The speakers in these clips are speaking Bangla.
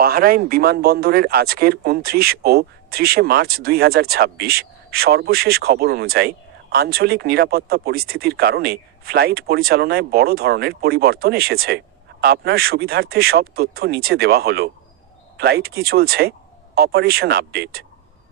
বাহরাইন বিমানবন্দরের আজকের 29 ও 30 মার্চ 2026 সর্বশেষ খবর অনুযায়ী আঞ্চলিক নিরাপত্তা পরিস্থিতির কারণে ফ্লাইট পরিচালনায় বড় ধরনের পরিবর্তন এসেছে। আপনার সুবিধার্থে সব তথ্য নিচে দেওয়া হলো। ফ্লাইট কি চলছে? Operation update.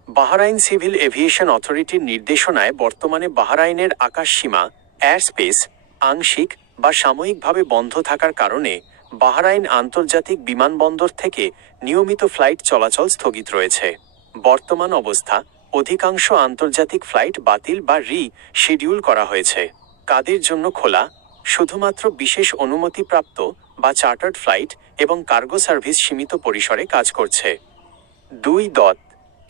Bahrain civil aviation অথরিটির নির্দেশনায় বর্তমানে বাহরাইনের আকাশসীমা এয়ার স্পেস আংশিক বা সাময়িকভাবে বন্ধ থাকার কারণে বাহরাইন আন্তর্জাতিক বিমানবন্দর থেকে নিয়মিত ফ্লাইট চলাচল স্থগিত রয়েছে। বর্তমান অবস্থা, অধিকাংশ আন্তর্জাতিক ফ্লাইট বাতিল বা শিডিউল করা হয়েছে। কাদের জন্য খোলা? শুধুমাত্র বিশেষ অনুমতিপ্রাপ্ত বা চার্টার্ড ফ্লাইট এবং কার্গো সার্ভিস সীমিত পরিসরে কাজ করছে। 2.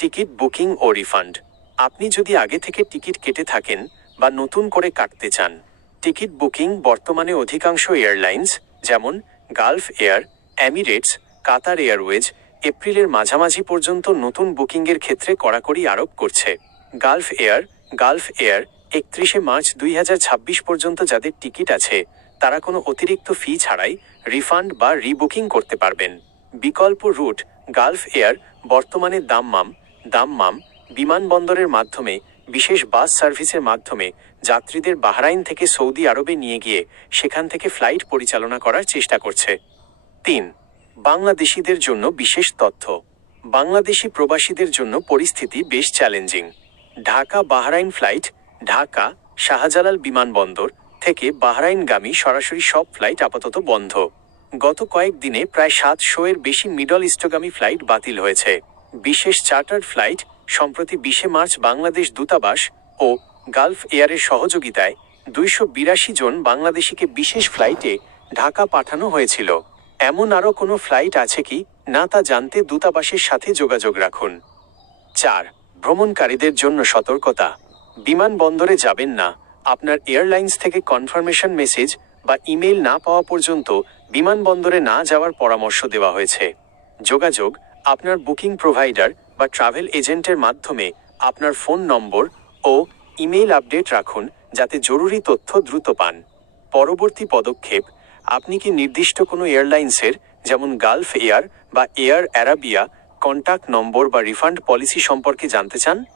টিকিট বুকিং ও রিফান্ড। আপনি যদি আগে থেকে টিকিট কেটে থাকেন বা নতুন করে কাটতে চান, টিকিট বুকিং বর্তমানে অধিকাংশ এয়ারলাইন্স যেমন Gulf air, Emirates, Qatar Airways এপ্রিলের মাঝামাঝি পর্যন্ত নতুন বুকিংয়ের ক্ষেত্রে কড়াকড়ি আরোপ করছে। গালফ এয়ার 31 মার্চ 2026 পর্যন্ত যাদের টিকিট আছে তারা কোনো অতিরিক্ত ফি ছাড়াই রিফান্ড বা রিবুকিং করতে পারবেন। বিকল্প রুট গালফ এয়ার বর্তমানে দাম্মাম বিমানবন্দরের মাধ্যমে বিশেষ বাস সার্ভিসের মাধ্যমে যাত্রীদের বাহরাইন থেকে সৌদি আরবে নিয়ে গিয়ে সেখান থেকে ফ্লাইট পরিচালনা করার চেষ্টা করছে। 3. বাংলাদেশিদের জন্য বিশেষ তথ্য। বাংলাদেশি প্রবাসীদের জন্য পরিস্থিতি বেশ challenging. Dhaka Bahrain flight Dhaka Shahjalal বিমানবন্দর থেকে বাহরাইনগামী সরাসরি সব ফ্লাইট আপাতত বন্ধ। গত কয়েকদিনে প্রায় 700 এর বেশি মিডল ইস্টগামী ফ্লাইট বাতিল হয়েছে। বিশেষ চার্টার্ড ফ্লাইট সম্প্রতি 20 মার্চ বাংলাদেশ দূতাবাস ও গালফ এয়ারের সহযোগিতায় 282 জন বাংলাদেশিকে বিশেষ ফ্লাইটে ঢাকা পাঠানো হয়েছিল। এমন আরও কোনো ফ্লাইট আছে কি না তা জানতে দূতাবাসের সাথে যোগাযোগ রাখুন। 4. ভ্রমণকারীদের জন্য সতর্কতা। বিমানবন্দরে যাবেন না। আপনার এয়ারলাইন্স থেকে কনফার্মেশন মেসেজ বা ইমেইল না পাওয়া পর্যন্ত বিমানবন্দরে না যাওয়ার পরামর্শ দেওয়া হয়েছে। যোগাযোগ আপনার বুকিং প্রোভাইডার বা ট্রাভেল এজেন্টের মাধ্যমে আপনার ফোন নম্বর ও ইমেইল আপডেট রাখুন যাতে জরুরি তথ্য দ্রুত পান। পরবর্তী পদক্ষেপ, আপনি কি নির্দিষ্ট কোনো এয়ারলাইন্সের যেমন গালফ এয়ার বা এয়ার অ্যারাবিয়া কন্ট্যাক্ট নম্বর বা রিফান্ড পলিসি সম্পর্কে জানতে চান?